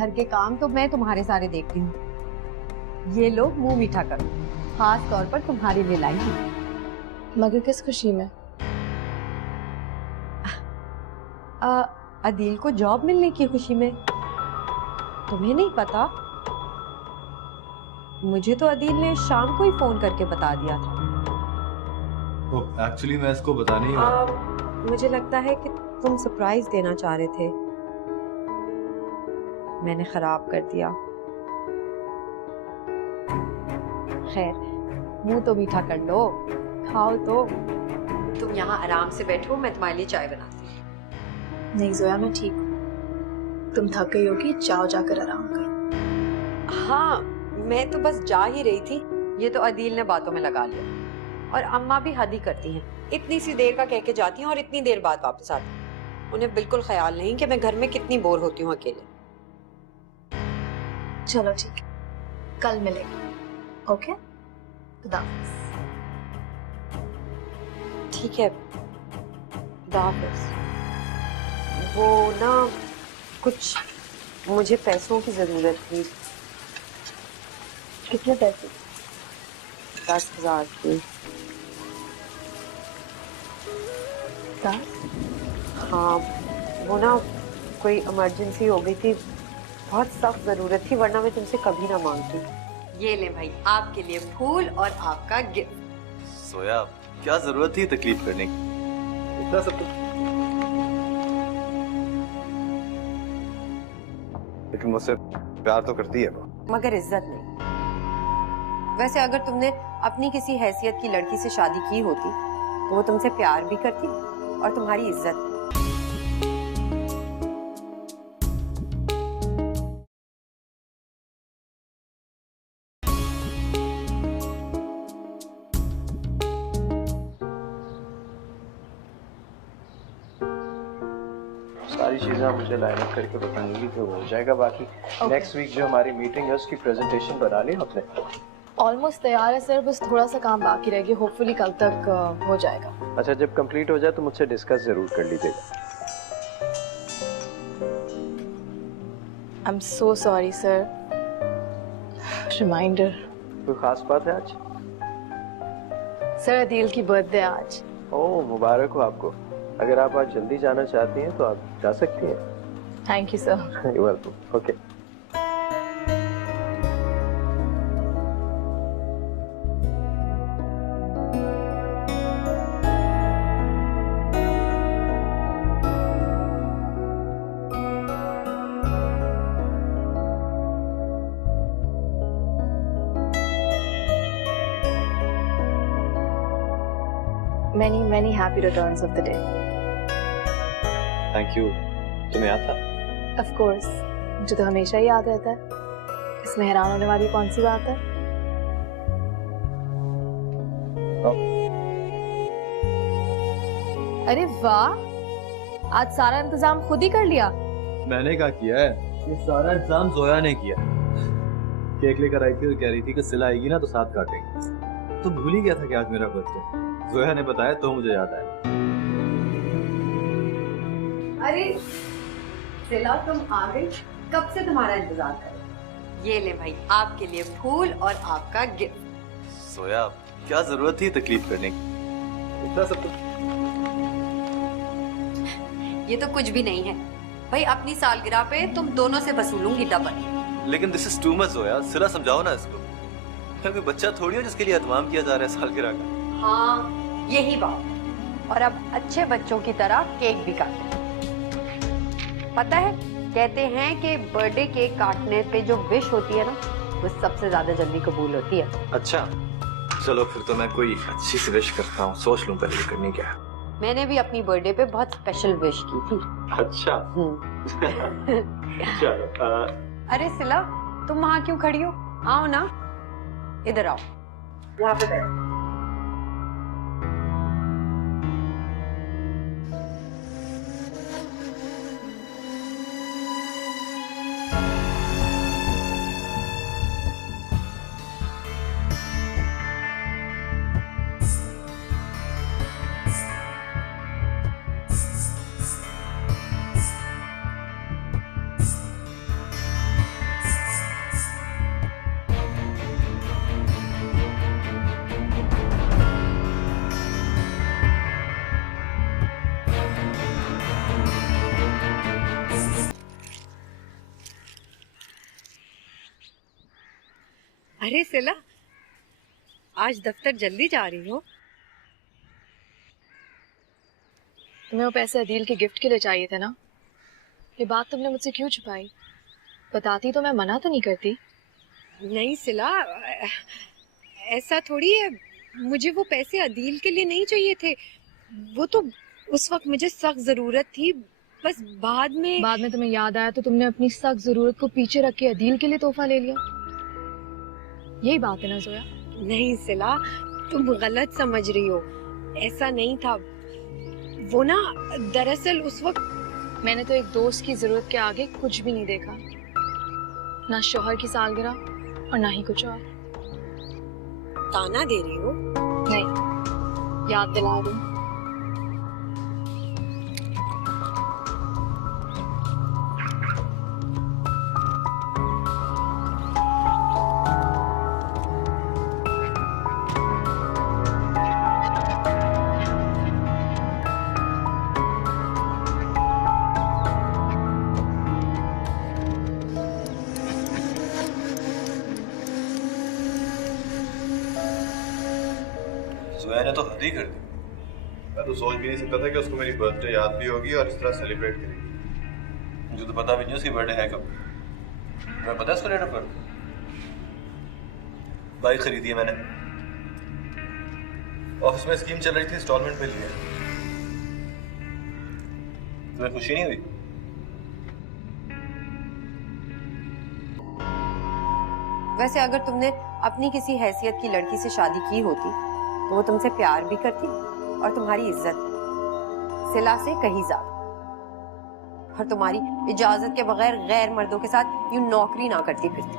घर के काम तो मैं तुम्हारे सारे देखती हूँ। ये लोग मुंह मीठा करो, खास तौर पर तुम्हारे लिए लाई हूँ। मगर किस खुशी में? अदील को जॉब मिलने की खुशी में। तुम्हें नहीं पता? मुझे तो अदील ने शाम को ही फोन करके बता दिया था। तो एक्चुअली मैं इसको बताने ही वाला। मुझे लगता है कि तुम सरप्राइज देना चाह रहे थे, मैंने खराब कर दिया। खैर, मुंह तो मीठा कर लो, खाओ तो। तुम यहाँ आराम से बैठो, मैं तुम्हारे लिए चाय बनाती हूँ। नहीं जोया, मैं ठीक हूँ। तुम थक गई होगी, जाओ जाकर आराम करो। हाँ, मैं तो बस जा ही रही थी, ये तो अदील ने बातों में लगा लिया। और अम्मा भी हद ही करती हैं, इतनी सी देर का कह के जाती हैं और इतनी देर बाद वापस आती हैं। उन्हें बिल्कुल ख्याल नहीं कि मैं घर में कितनी बोर होती हूँ अकेले। चलो ठीक है, कल मिलेंगे। ओके, खुदा हाफिज। ठीक है, खुदा हाफिज। वो ना, कुछ मुझे पैसों की जरूरत थी। कितने पैसे? 10,000 की। 10? हाँ, वो ना कोई इमरजेंसी हो गई थी, बहुत सख्त जरूरत थी, वरना मैं तुमसे कभी ना मांगती। ये ले भाई, आपके लिए फूल और आपका गिफ्ट। सोया, क्या जरूरत थी तकलीफ करने की? इतना सब कुछ। लेकिन मुझसे प्यार तो करती है वो, मगर इज्जत नहीं। वैसे अगर तुमने अपनी किसी हैसियत की लड़की से शादी की होती तो वो तुमसे प्यार भी करती और तुम्हारी इज्जत भी। सारी चीजें आप मुझे लाइन अप करके बताएंगी तो हो जाएगा। बाकी नेक्स्ट वीक जो हमारी मीटिंग है उसकी प्रेजेंटेशन बना ली आपने? ऑलमोस्ट तैयार है सर, बस थोड़ा सा काम बाकी रह गया, होपफुली कल तक हो जाएगा। अच्छा, जब कंप्लीट हो जाए तो मुझसे डिस्कस जरूर कर लीजिएगा। I am so sorry sir. Reminder. कोई खास बात है आज? सर अदील की बर्थडे आज। ओह, मुबारक हो आपको। अगर आप आज जल्दी जाना चाहती हैं तो आप जा सकती हैं। Thank you sir. You welcome. Okay. Many happy returns of the day. Thank you. तुम्हें याद था? Of course, मुझे तो हमेशा ही याद रहता है। इसमें हैरान होने वाली कौन सी बात है? अरे वाह, आज सारा इंतजाम खुद ही कर लिया। मैंने क्या किया है? ये सारा इंतजाम जोया ने किया। केक लेकर आई थी और कह रही थी कि सिला आएगी ना तो साथ काटेंगे। तो भूल ही गया था कि आज मेरा बर्थडे। जोया ने बताया तो मुझे याद आया। अरे सिला, तुम आ गई, कब से तुम्हारा इंतजार कर रहे। ये ले भाई, आपके लिए फूल और आपका गिफ्ट। सोया, क्या जरूरत थी तकलीफ करने की? इतना सब कुछ। ये तो कुछ भी नहीं है भाई, अपनी सालगिरह पे तुम दोनों से वसूलूंगी डबल। लेकिन this is too much Zoya, सिला समझाओ ना इसको। कोई बच्चा थोड़ी हो जिसके लिए एहतमाम किया जा रहा है सालगिरह का। हाँ, यही बात। और अब अच्छे बच्चों की तरह केक भी काटे। पता है, कहते हैं कि बर्थडे केक काटने पे जो विश होती है ना, वो सबसे ज्यादा जल्दी कबूल होती है। अच्छा, चलो फिर तो मैं कोई अच्छी सी विश करता हूँ। सोच लूँ पहले करनी क्या है। मैंने भी अपनी बर्थडे पे बहुत स्पेशल विश की थी। अच्छा। चलो। अरे सिला, तुम वहाँ क्यों खड़ी हो? आओ ना, इधर आओ, यहाँ पे बैठो। अरे सिला, आज दफ्तर जल्दी जा रही हो? तुम्हें वो पैसे अदील के गिफ्ट के लिए चाहिए थे ना? ये बात तुमने मुझसे क्यों छुपाई? बताती तो मैं मना तो नहीं करती। नहीं सिला, ऐसा थोड़ी है। मुझे वो पैसे अदील के लिए नहीं चाहिए थे। वो तो उस वक्त मुझे सख्त जरूरत थी, बस बाद में तुम्हें याद आया तो तुमने अपनी सख्त जरूरत को पीछे रख के अदील के लिए तोहफा ले लिया। यही बात है ना जोया? नहीं सिला, तुम गलत समझ रही हो। ऐसा नहीं था। वो ना, दरअसल उस वक्त मैंने तो एक दोस्त की जरूरत के आगे कुछ भी नहीं देखा, ना शौहर की सालगिरह और ना ही कुछ और। ताना दे रही हो? नहीं, याद दिला रही हूँ। जोया ने तो हद ही कर दी। मैं तो सोच भी नहीं सकता था कि उसको मेरी बर्थडे याद भी होगी और इस तरह सेलिब्रेट करेगी। मुझे तो पता भी नहीं उसकी बर्थडे है कब। मैं पता है उसका डेट ऑफ बर्थ? बाइक खरीदी है मैंने, ऑफिस में स्कीम चल रही थी, इंस्टॉलमेंट पे लिया। तुम्हें खुशी नहीं हुई? वैसे अगर तुमने अपनी किसी हैसियत की लड़की से शादी की होती तो वो तुमसे प्यार भी करती और तुम्हारी इज्जत सिला से कहीं ज्यादा, और तुम्हारी इजाजत के बगैर गैर मर्दों के साथ यूं नौकरी ना करती फिरती।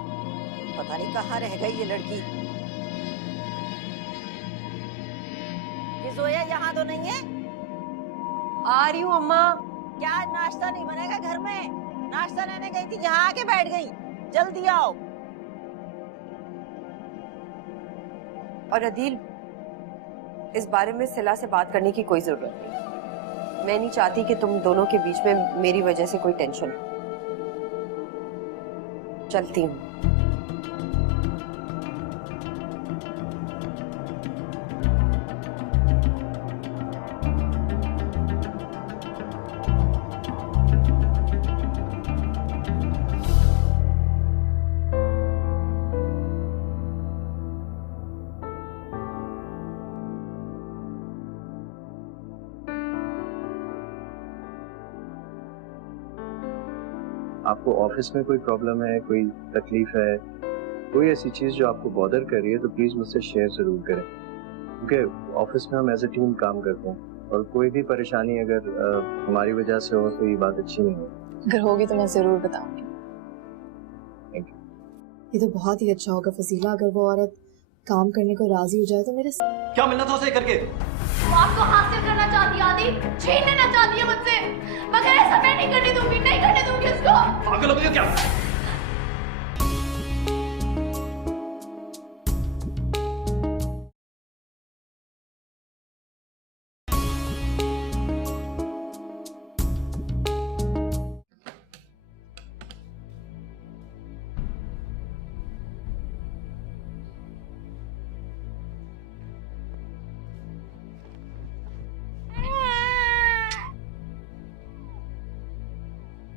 पता नहीं कहाँ रह गई ये लड़की। ये जोया यहाँ तो नहीं है? आ रही हूँ अम्मा। क्या आज नाश्ता नहीं बनेगा घर में? नाश्ता लेने गई थी, यहाँ आके बैठ गई। जल्दी आओ। और अदील, इस बारे में सिला से बात करने की कोई जरूरत नहीं। मैं नहीं चाहती कि तुम दोनों के बीच में मेरी वजह से कोई टेंशन हो। चलती हूँ। आपको ऑफिस में कोई प्रॉब्लम है, कोई तकलीफ है, कोई ऐसी चीज जो आपको बॉदर कर रही है, तो प्लीज मुझसे शेयर जरूर करें, क्योंकि ऑफिस में हम एज ए टीम काम करते हैं और कोई भी परेशानी अगर हमारी वजह से हो तो ये बात अच्छी नहीं है। अगर होगी तो मैं जरूर बताऊंगी। Thank you. ये तो बहुत ही अच्छा होगा फजीला, अगर वो औरत काम करने को राजी हो जाए तो मेरे क्या मिलना था उसे करके? वो आपको हासिल करना चाहती है आदि, छीन लेना चाहती है मुझसे, मगर ऐसा मैं नहीं करने दूंगी, नहीं करने दूंगी उसको। पागल हो गई क्या?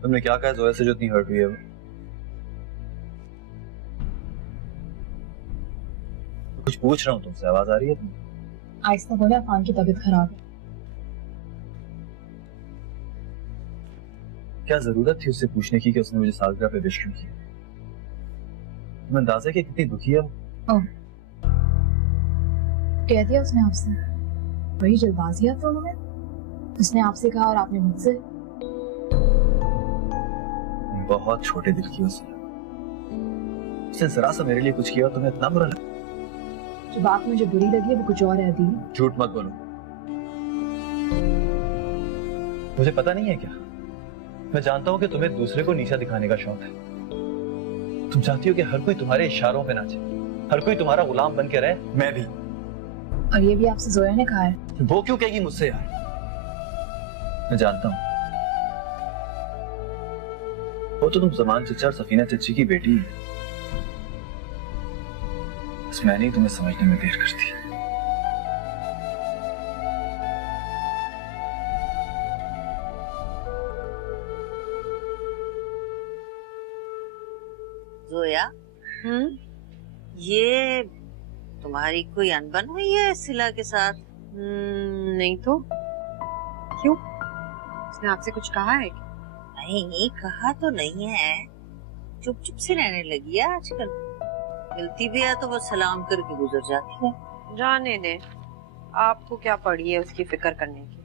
तुमने क्या कहा जोया से जो इतनी हर्ट हुई है? कुछ पूछ रहा हूँ तुमसे, आवाज आ रही है तुम्हें? आहिस्ता बोले, अफान की तबीयत खराब है। क्या जरूरत थी उससे पूछने की कि उसने मुझे सालगिरह पे विश क्यों किया? तुम्हें अंदाजा है कि कितनी दुखी है? कह दिया उसने आपसे? वही जल्दबाजी है दोनों में। उसने आपसे कहा और आपने मुझसे। बहुत छोटे दिल की उसने जरा सा मेरे लिए कुछ किया और तुम्हें इतना बुरा लगा? जो बात मुझे बुरी लगी है वो कुछ और है अदील। झूठ मत बोलो। मुझे पता नहीं है क्या? मैं जानता हूँ कि तुम्हें दूसरे को नीचा दिखाने का शौक है। तुम चाहती हो कि हर कोई तुम्हारे इशारों पे नाचे, हर कोई तुम्हारा गुलाम बन के रहे। मैं भी। और ये भी आपसे जोया ने कहा है? वो क्यों कहेगी मुझसे यार? मैं जानता हूँ वो तो तुम जमान चचा और सफीना चच्ची की बेटी है। बस मैंने ही तुम्हें समझने में देर कर दी। जोया, ये तुम्हारी कोई अनबन हुई है सिला के साथ? नहीं तो क्यों, उसने आपसे कुछ कहा है क्या? नहीं, कहा तो नहीं है, चुप चुप से रहने लगी है आजकल। मिलती भी है तो वो सलाम करके गुजर जाती है। जाने दे, आपको क्या पड़ी है उसकी फिक्र करने की।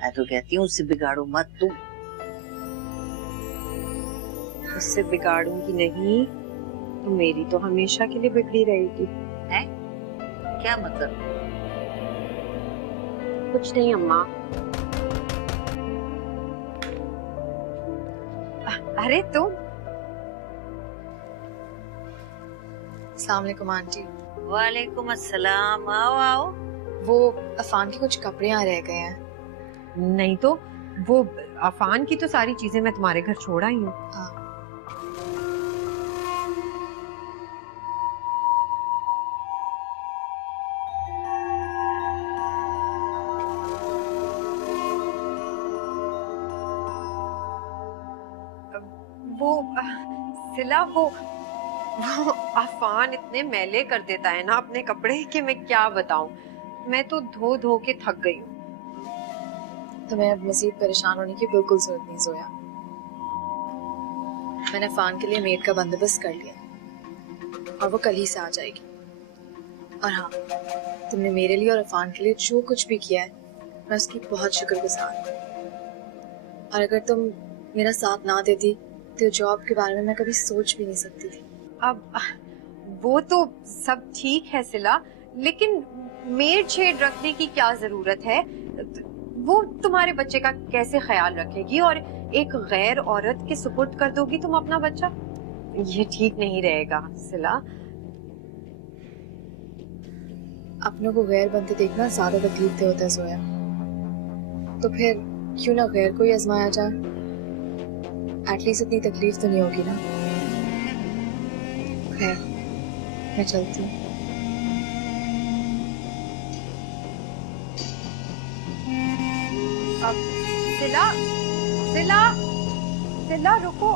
मैं तो कहती हूँ उससे बिगाड़ो मत तुम। उससे बिगाड़ूंगी नहीं तो मेरी तो हमेशा के लिए बिगड़ी रहेगी। है? क्या मतलब? कुछ नहीं अम्मा। अरे तुम। अस्सलाम वालेकुम आंटी। वालेकुम अस्सलाम, आओ आओ। वो अफान के कुछ कपड़े यहाँ रह गए हैं। नहीं तो वो अफान की तो सारी चीजें मैं तुम्हारे घर छोड़ आई हूँ। वो सिला, वो अफान इतने मैले कर देता है ना अपने कपड़े कि मैं क्या बताऊं। मैं तो धो धो के थक गई हूँ। तुम्हें अब मजीद परेशान होने की बिल्कुल जरूरत नहीं जोया। मैंने अफान के लिए मेड का बंदोबस्त कर लिया और वो कल ही से आ जाएगी। और हाँ, तुमने मेरे लिए और अफान के लिए जो कुछ भी किया है मैं उसकी बहुत शुक्रगुजार हूँ। और अगर तुम मेरा साथ ना देती तो जॉब के बारे में मैं कभी सोच भी नहीं सकती थी। अब वो तो सब ठीक है सिला, लेकिन मेड शेड रखने की क्या जरूरत है? वो तुम्हारे बच्चे का कैसे ख्याल रखेगी और एक गैर औरत के सुपुर्द कर दोगी तुम अपना बच्चा? ये ठीक नहीं रहेगा सिला। अपनों को गैर बनते देखना ज्यादा तकलीफ दे होता है जोया, तो फिर क्यों ना गैर को ही आजमाया जाए। एटलीस्ट इतनी तकलीफ तो नहीं होगी ना। खैर, मैं चलती हूँ। अब सिला, सिला, सिला रुको।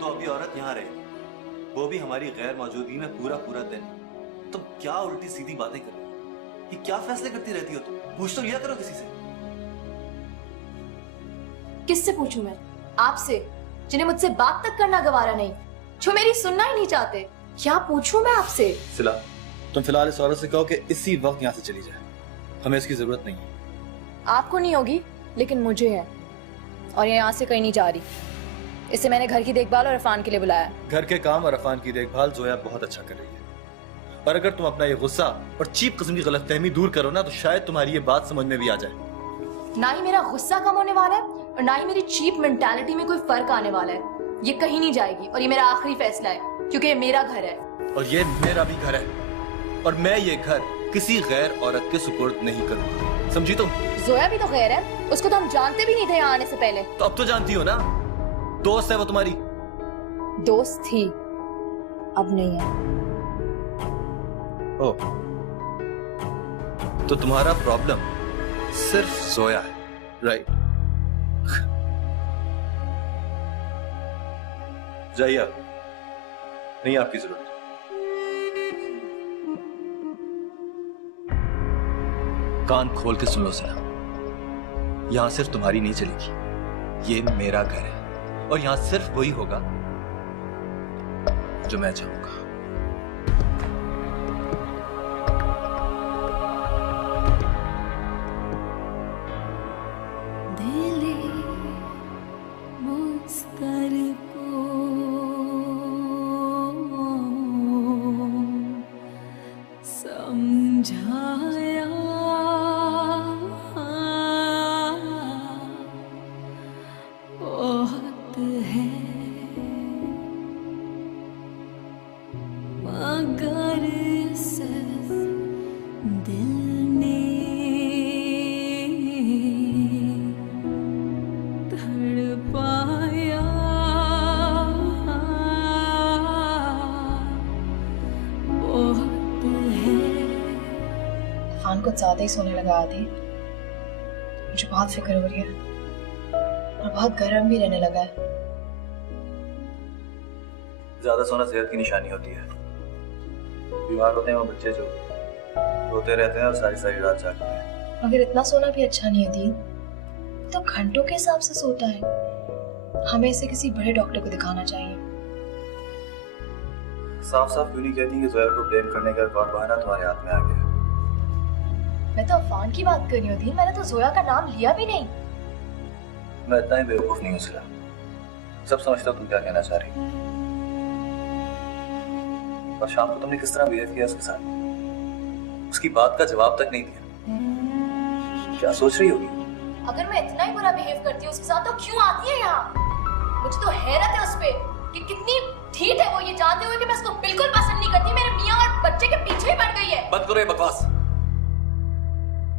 तो अभी औरत यहाँ रहेगी, वो भी हमारी गैर मौजूदगी में पूरा पूरा दिन। तुम क्या उल्टी सीधी बातें कर रही हो? ये क्या फैसले करती रहती हो तुम? पूछ तो लिया करो किसी से। किससे पूछूं मैं? आपसे, जिन्हें मुझसे बात तक करना गवारा नहीं, जो मेरी सुनना ही नहीं चाहते। क्या पूछूं मैं आपसे? सिला, तुम फिलहाल इस औरत से कहो कि इसी वक्त यहाँ से चली जाए, हमें इसकी जरूरत नहीं है। आपको नहीं होगी, लेकिन मुझे है, और ये यहाँ से कहीं नहीं जा रही। इससे मैंने घर की देखभाल और अफान के लिए बुलाया। घर के काम और अफान की देखभाल जोया बहुत अच्छा कर रही है, और अगर तुम अपना ये गुस्सा और चीप किस्म की गलतफहमी दूर करो ना, तो शायद तुम्हारी ये बात समझ में भी आ जाए। ना ही मेरा गुस्सा कम होने वाला है और ना ही मेरी चीप मेंटालिटी में कोई फर्क आने वाला है। ये कहीं नहीं जाएगी और ये मेरा आखिरी फैसला है, क्योंकि ये मेरा घर है। और ये मेरा भी घर है, और मैं ये घर किसी गैर औरत के सुपुर्द नहीं करूंगा, समझी तुम? जोया भी तो गैर है, उसको तो हम जानते भी नहीं थे यहाँ आने से पहले। तो अब तो जानती हो ना, दोस्त है वो तुम्हारी। दोस्त थी, अब नहीं है। ओ, तो तुम्हारा प्रॉब्लम सिर्फ जोया है, राइट? जाइए आप, नहीं आपकी जरूरत। कान खोल के सुन लो सिला, यहां सिर्फ तुम्हारी नहीं चलेगी, ये मेरा घर है, और यहां सिर्फ वही होगा जो मैं चाहूंगा। मगर दिल ने अफान कुछ ज्यादा ही सोने लगा आदि। मुझे बहुत फिक्र हो रही है और बहुत गर्म भी रहने लगा है। ज्यादा सोना सेहत की निशानी होती है। बीमार होते हैं वो बच्चे जो रोते रहते हैं और सारी सारी रात जागते हैं। मगर इतना सोना भी अच्छा नहीं है दी, तो घंटों के हिसाब से सोता है। हमें इसे किसी बड़े डॉक्टर को दिखाना चाहिए। साफ साफ क्यों नहीं कहती कि जोया को ब्लेम करने का एक और बहाना तुम्हारे हाथ में आ गया? मैं तो अफान की बात कर रही हूँ दी, मैंने तो जोया का नाम लिया भी नहीं। मैं इतना ही बेवकूफ नहीं हूँ सिला। सब समझता हूँ तुम क्या कहना चाह रही हो। और शाम को तुमने किस तरह बिहेव किया उसके साथ, उसकी बात का जवाब तक नहीं दिया। क्या सोच रही होगी? अगर मैं इतना ही बुरा बिहेव करती हूँ उसके साथ तो क्यों आती है यहाँ? मुझे तो हैरत है उस पे कि कितनी ठीक है वो, ये जानते हुए कि मैं उसको बिल्कुल पसंद नहीं करती, मेरे मियाँ और बच्चे के पीछे ही पड़ गई है। बंद करो ये बकवास।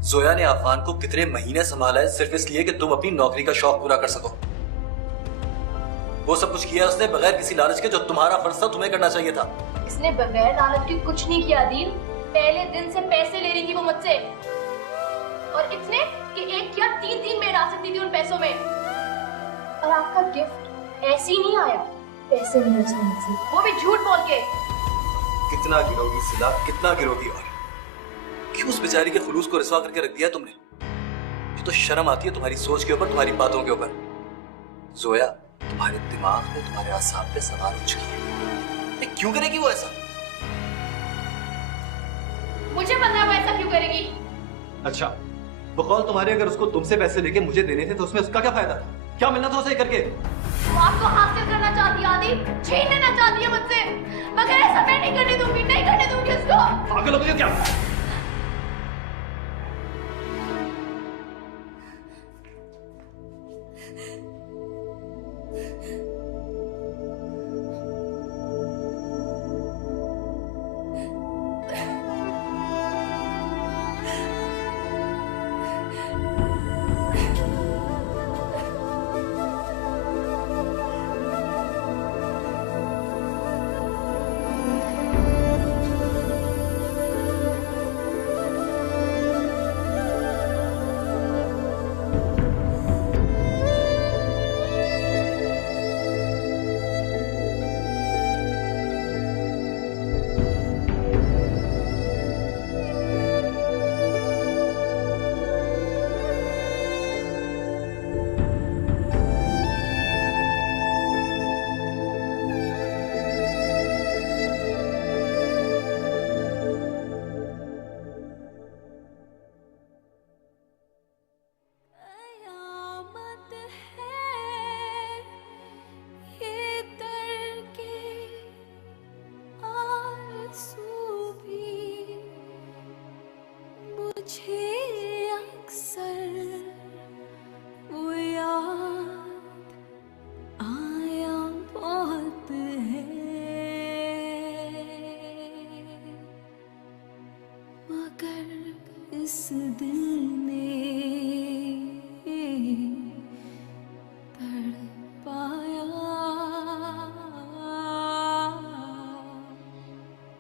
जोया ने आफान को कितने महीने संभाला है सिर्फ इसलिए कि तुम अपनी नौकरी का शौक पूरा कर सको। वो सब कुछ किया उसने बगैर किसी लालच के, जो तुम्हारा फर्ज था तुम्हें करना चाहिए था। इसने बगैर लालच के कुछ नहीं किया दीन। पहले दिन से पैसे ले रही थी वो मुझसे, और इतने कि एक या 3 दिन में आ सकती थी उन पैसों में। और आपका गिफ्ट ऐसे ही नहीं आया, पैसे नहीं उसने मुझसे, वो भी झूठ बोल के। कितना गिरोगी सिला, कितना गिरोगी? और क्यों उस बेचारी के खुलूस को रिस्वा करके रख दिया तुमने? ये तो शर्म आती है तुम्हारी सोच के ऊपर, तुम्हारी बातों के ऊपर। जोया तुम्हारे दिमाग में, तुम्हारे आसाम पे सवाल उठ गई है। क्यों करेगी वो ऐसा? मुझे पता है वो ऐसा क्यों करेगी। अच्छा, बकौल तुम्हारे अगर उसको तुमसे पैसे लेके मुझे देने थे तो उसमें उसका क्या फायदा था? क्या मिलना था उसे करके? वो आपको हासिल करना चाहती है आदि, छीन लेना चाहती है मुझसे, मगर ऐसा मैं नहीं करने दूंगी, नहीं करने दूंगी उसको। पागल हो गई हो क्या?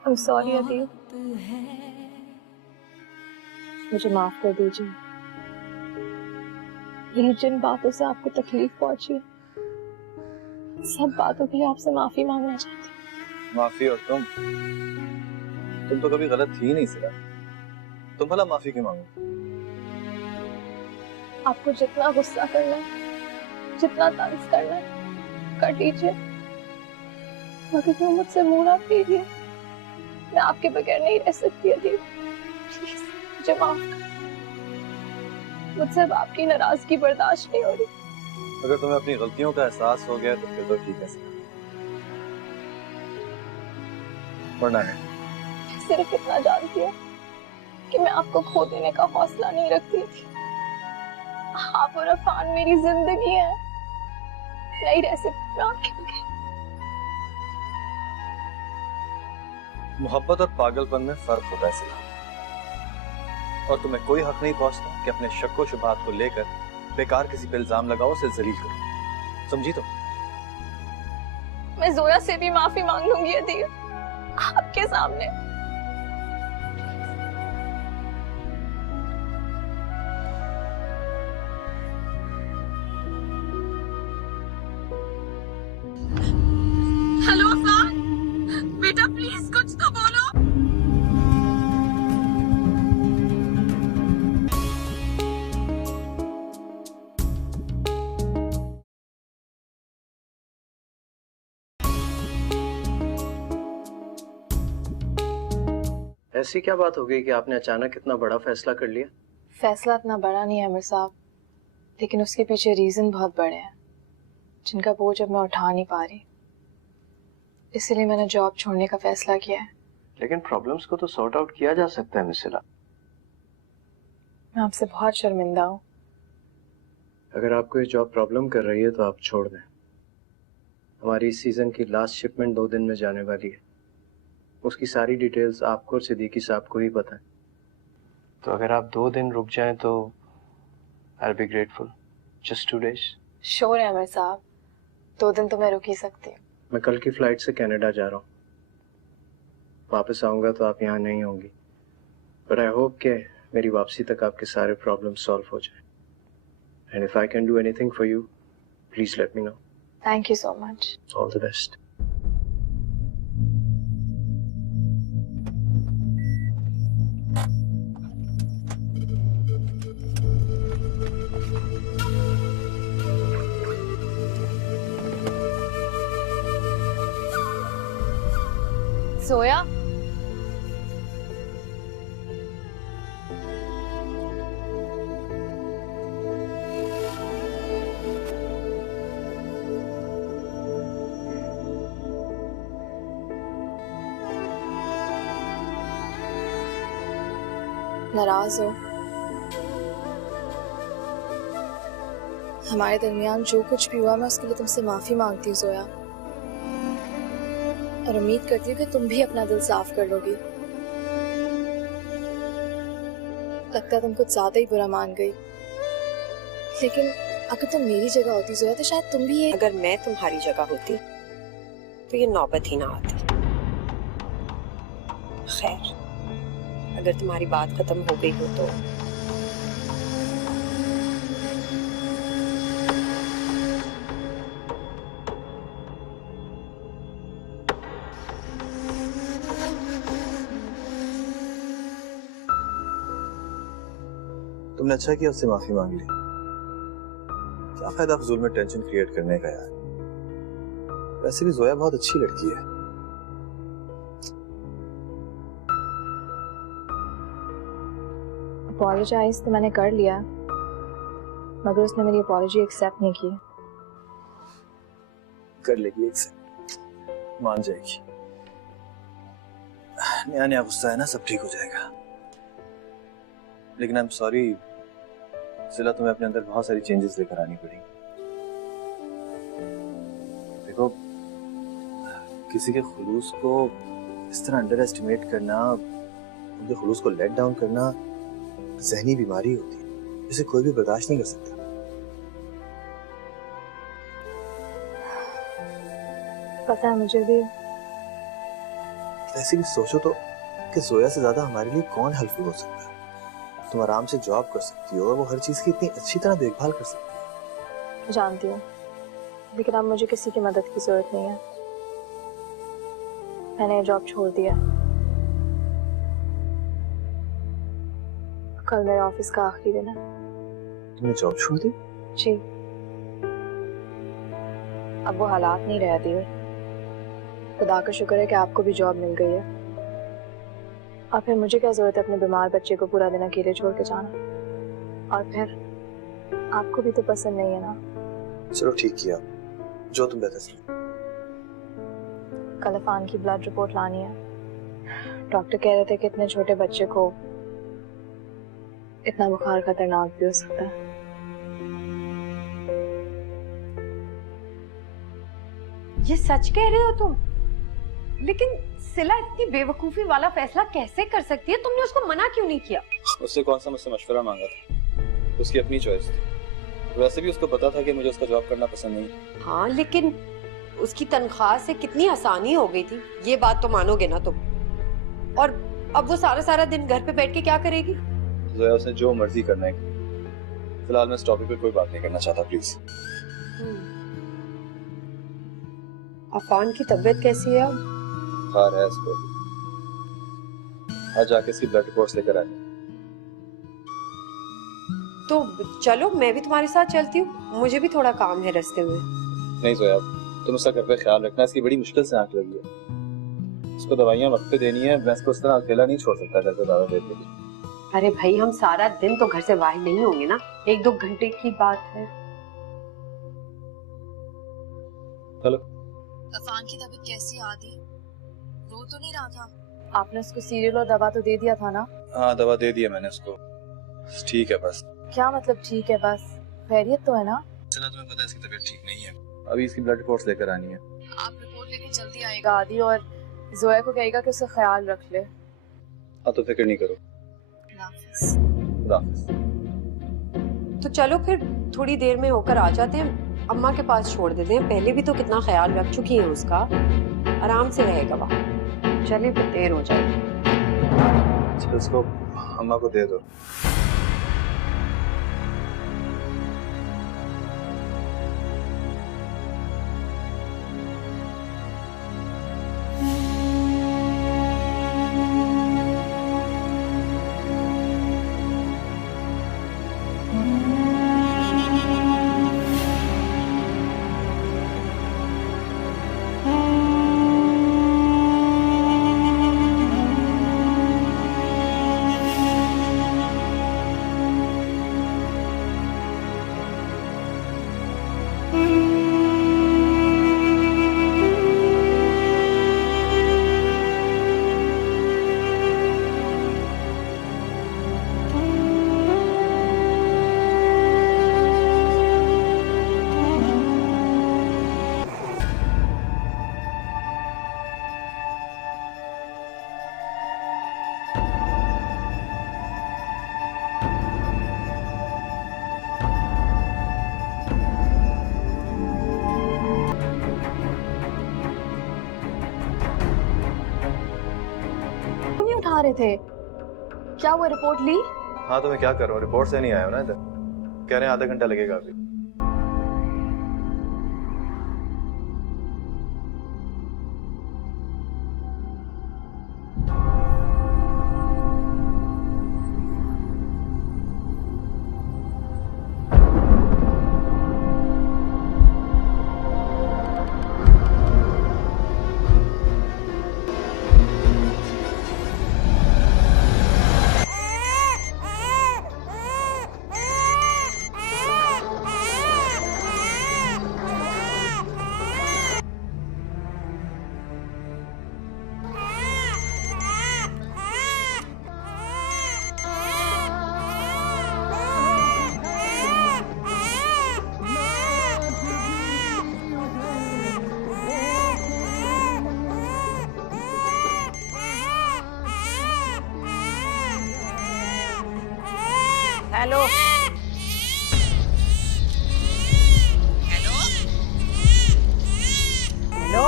I'm sorry अदी, मुझे माफ कर दीजिए। ये जिन बातों से आपको तकलीफ पहुंची, सब बातों के लिए आपसे माफी मांगना चाहती हूँ। माफी? और तुम तो कभी गलत थी नहीं सिला, तुम भला माफी क्यों मांगो? आपको जितना गुस्सा करना है, जितना तंज करना है, कर लीजिए, मगर क्यों मुझसे मुंह ना फेरिए। मैं आपके बगैर नहीं रह सकती अदी, प्लीज मुझे माफ कर। मुझसे अब आपकी नाराजगी बर्दाश्त नहीं हो रही। अगर तुम्हें अपनी गलतियों का एहसास हो गया तो फिर तो ठीक है, वरना नहीं। सिर्फ इतना जानती हूँ कि मैं आपको खो देने का हौसला नहीं रखती थी। आप और अफान मेरी जिंदगी है, नहीं रह सकती मैं आपके बगैर। मोहब्बत और पागलपन में फर्क होता है सिला, और तुम्हें कोई हक नहीं पहुंचता कि अपने शक व शुबहात को लेकर बेकार किसी पे इल्जाम लगाओ, उसे जलील करो। समझी? तो मैं जोया से भी माफी मांग लूंगी अदी, आपके सामने। कुछ तो बोलो। ऐसी क्या बात हो गई कि आपने अचानक इतना बड़ा फैसला कर लिया? फैसला इतना बड़ा नहीं है अमीर साहब, लेकिन उसके पीछे रीजन बहुत बड़े हैं जिनका बोझ अब मैं उठा नहीं पा रही। इसीलिए मैंने जॉब छोड़ने का फैसला किया है। लेकिन प्रॉब्लम्स को तो सॉर्ट आउट किया जा सकता है मिसिला। मैं आपसे बहुत शर्मिंदा हूँ। अगर आपको ये जॉब प्रॉब्लम कर रही है तो आप छोड़ दें। हमारी इस सीजन की लास्ट शिपमेंट 2 दिन में जाने वाली है। उसकी सारी डिटेल्स आपको और सिद्दीकी साहब को ही पता है। तो अगर आप 2 दिन रुक जाएं तो I'll be grateful. Just 2 days. Sure है अमीर साहब, 2 दिन तो मैं रुक ही सकती हूँ। मैं कल की फ्लाइट से कनाडा जा रहा हूँ। वापस आऊंगा तो आप यहाँ नहीं होंगी, but I hope कि मेरी वापसी तक आपके सारे प्रॉब्लम सॉल्व हो जाए। And if I can do anything for you, please let me know. Thank you so much. All the best. सोया, नाराज हो? हमारे दरमियान जो कुछ भी हुआ मैं उसके लिए तुमसे माफी मांगती हूँ जोया, और उम्मीद करती हूँ कि तुम भी अपना दिल साफ कर लोगी। लगता है तुम कुछ ज्यादा ही बुरा मान गई, लेकिन अगर तुम मेरी जगह होती जोया तो शायद तुम भी ये। अगर मैं तुम्हारी जगह होती तो ये नौबत ही ना आती। खैर, अगर तुम्हारी बात खत्म हो गई हो तो तुमने अच्छा किया उससे माफी मांग ली। क्या फायदा फजूल में टेंशन क्रिएट करने का यार। वैसे भी जोया बहुत अच्छी लड़की है। अपॉलोजाइज तो मैंने कर लिया, मगर उसने मेरी अपॉलॉजी एक्सेप्ट नहीं की। कर लेगी एक्सेप्ट, मान जाएगी। नया नया गुस्सा है ना, सब ठीक हो जाएगा। लेकिन आई एम सॉरी जिला, तुम्हें अपने अंदर बहुत सारी चेंजेस लेकर आनी पड़ेंगी। देखो, किसी के खुलूस को इस तरह अंडर एस्टिमेट करना, उनके खुलूस को लेट डाउन करना ज़हनी बीमारी होती है, इसे कोई भी बर्दाश्त नहीं कर सकता। पता है मुझे भी। ऐसे भी सोचो तो कि जोया से ज्यादा हमारे लिए कौन हेल्पफुल हो सकता है। तुम आराम से जॉब कर सकती हो और वो हर चीज की इतनी अच्छी तरह देखभाल कर सकती है। जानती हूँ, लेकिन अब मुझे किसी की मदद की जरूरत नहीं है। मैंने ये जॉब छोड़ दिया। कल मेरे ऑफिस का आखिरी दिन है। तुमने जॉब छोड़ दी? जी, अब वो हालात नहीं रह दिए। खुदा का शुक्र है कि आपको भी जॉब मिल गई है, और फिर मुझे क्या जरूरत है अपने बीमार बच्चे को पूरा दिन अकेले छोड़ के जाना। और फिर आपको भी तो पसंद नहीं है ना। चलो ठीक किया, जो तुम बेहतर। कल अफान की ब्लड रिपोर्ट लानी है। डॉक्टर कह रहे थे कि इतने छोटे बच्चे को इतना बुखार खतरनाक भी हो सकता है। ये सच कह रहे हो तुम? लेकिन सिला इतनी बेवकूफी वाला फैसला कैसे कर सकती है? तुमने उसको मना क्यों नहीं किया? उससे कौन सा मुझसे मशवरा मांगा था? उसकी अपनी चॉइस थी। वैसे भी उसको पता था कि मुझे उसका जॉब करना पसंद नहीं। हाँ, लेकिन उसकी तनख्वाह से कितनी आसानी हो गई थी, ये बात तो मानोगे ना तुम। और अब वो सारा सारा दिन घर पे बैठ के क्या करेगी? जोया, उसने जो मर्जी करना है। फिलहाल मैं इस टॉपिक पे कोई बात नहीं करना चाहता, प्लीज। अफान की तबीयत कैसी है अब? बुखार है इसको, आज जाके इसकी ब्लड रिपोर्ट्स लेकर आनी। तो चलो मैं भी तुम्हारे साथ चलती हूँ, मुझे भी थोड़ा काम है रास्ते में। नहीं जोया, तुम उसका घर पे ख्याल रखना, इसकी बड़ी मुश्किल से आंख लगी है, इसको दवाइयाँ वक्त पे देनी है, मैं इसको उस तरह अकेला नहीं छोड़ सकता घर पे ज्यादा देर के लिए। अरे भाई हम सारा दिन तो घर से बाहर नहीं होंगे ना, 1-2 घंटे की बात है। चलो। अफान की तबीयत कैसी आदि? रो तो नहीं रहा था? आपने उसको सीरियल और दवा तो दे दिया था ना? हाँ दवा दे दिया मैंने उसको, ठीक है बस। क्या मतलब ठीक है बस? खैरियत तो है ना? चला तुम्हें पता है इसकी तबीयत ठीक नहीं है, अभी इसकी ब्लड रिपोर्ट्स लेकर आनी है। आप रिपोर्ट लेके जल्दी आएगा आदि, और जोया को कहेगा कि उसका ख्याल रख ले। हाँ तो फिक्र नहीं करो। खुदा हाफिज। तो चलो फिर थोड़ी देर में होकर आ जाते हैं, अम्मा के पास छोड़ देते हैं, पहले भी तो कितना ख्याल रख चुकी है उसका, आराम से रहेगा वहाँ। चलिए फिर देर हो जाएगी। चलो इसको अम्मा को दे दो। उठा रहे थे क्या? वो रिपोर्ट ली? हाँ तो मैं क्या करूँ, रिपोर्ट से नहीं आया हूँ ना इधर, कह रहे हैं आधा घंटा लगेगा अभी। हेलो हेलो हेलो,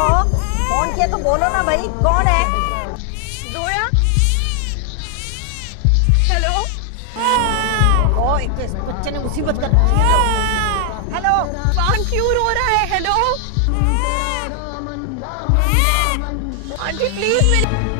फोन किया तो बोलो ना भाई, कौन है? जोया। हेलो। ओ एक तो इस बच्चे ने मुसीबत कर रखी है। हेलो, अफान क्यों रो रहा है? हेलो आंटी प्लीज मेरी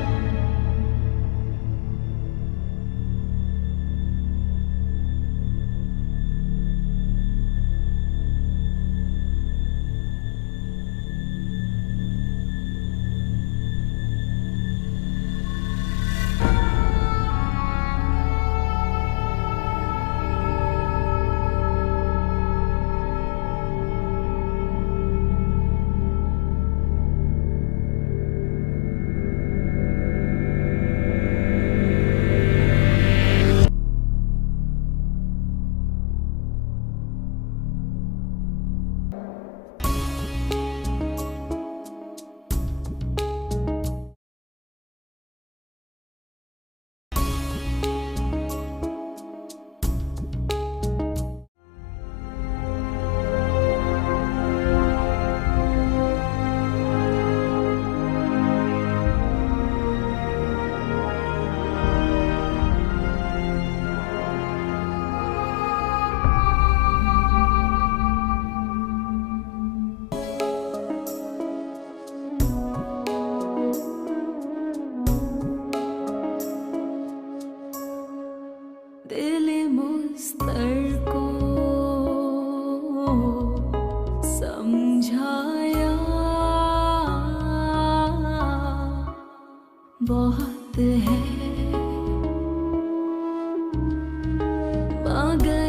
बहुत है, मगर